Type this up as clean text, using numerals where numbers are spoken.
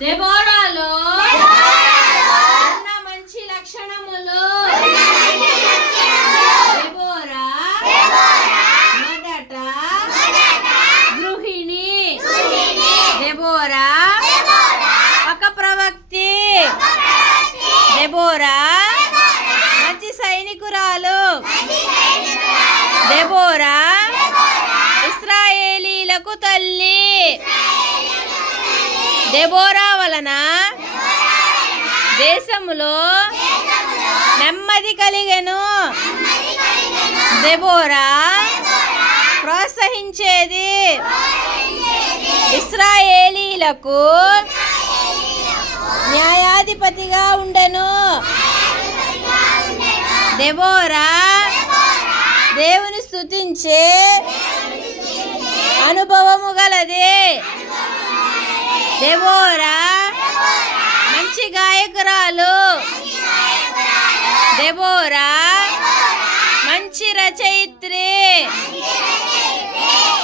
దెబోరాలో ఉన్న మంచి లక్షణములు. దెబోరా మొదట గృహిణి. దెబోరా ఒక ప్రవక్తి. దెబోరా మంచి సైనికురాలు. దెబోరా ఇశ్రాయేలీలకు తల్లి. దెబోరా వలన దేశములో నెమ్మది కలిగెను. దెబోరా ప్రోత్సహించేది. ఇశ్రాయేలీలకు న్యాయాధిపతిగా ఉండెను. దెబోరా దేవుని స్తుతించే అనుభవము గలది. దెబోరా మంచి గాయకురాలు. దెబోరా మంచి రచయిత్రి.